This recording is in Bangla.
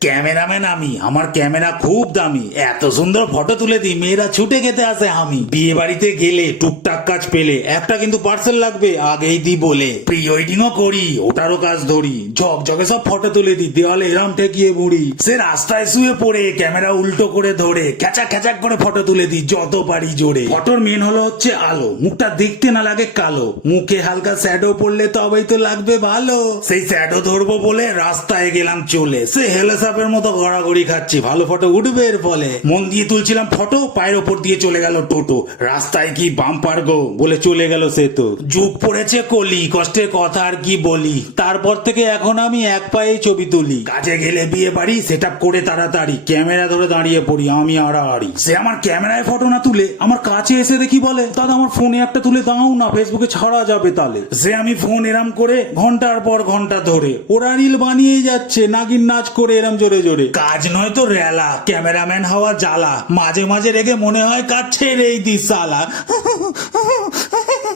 ক্যামেরাম্যান আমি, আমার ক্যামেরা খুব দামি, এত সুন্দর ফটো তুলে দিই মেয়েরা ছুটে খেতে আসে। আমি বিয়ে বাড়িতে গেলে টুকটাক কাজ পেলে একটা কিন্তু পার্সেল লাগবে আগেই দি বলে, প্রি ওয়েডিংও করি, ওটারও কাজ ধরি, ঝকঝকে সব ফটো তুলে দিই, দেওয়ালে এরম ঠেকিয়ে বুড়ি, সে রাস্তায় শুয়ে পড়ে ক্যামেরা উল্টো করে ধরে খ্যাচাক খ্যাচাক করে ফটো তুলে দিই যত পারি জোরে। ফটোর মেন হলো হচ্ছে আলো, মুখটা দেখতে না লাগে কালো, মুখে হালকা শ্যাডো পড়লে তবেই তো লাগবে ভালো। সেই শ্যাডো ধরবো বলে রাস্তায় গেলাম চলে, সে হেলে সাপের মতো গড়াগড়ি খাচ্ছি, ভালো ফটো উঠবে এর ফলে। মন দিয়ে তুলছিলাম ফটো, পায়ের ওপর দিয়ে চলে গেল টোটো, রাস্তায় কি বাম্পার গো বলে চলে গেল সে তো। যুগ পড়েছে কলি, কষ্টের কথা আর কি বলি, তারপর থেকে এখন আমি এক পায়ে ছবি তুলি। কাজে গেলে বিয়ে বাড়ি সেট আপ করে তাড়াতাড়ি ক্যামেরা ধরে দাঁড়িয়ে পড়ি আমি আড়াআড়ি। সে আমার ক্যামেরায় ফটো না তুলে আমার কাছে এসে দেখি বলে, দাদা আমার ফোনে একটা তুলে দাও না, ফেসবুকে ছাড়া যাবে তাহলে। সে আমি ফোন এরাম করে ঘন্টার পর ঘন্টা ধরে ওরা রিল বানিয়ে যাচ্ছে নাগিন নাচ করে এরম জোরে জোরে। কাজ নয় তো রেলা, ক্যামেরাম্যান হওয়া জ্বালা, মাঝে মাঝে রেগে মনে হয় কাজ ছেড়েই দি সালা।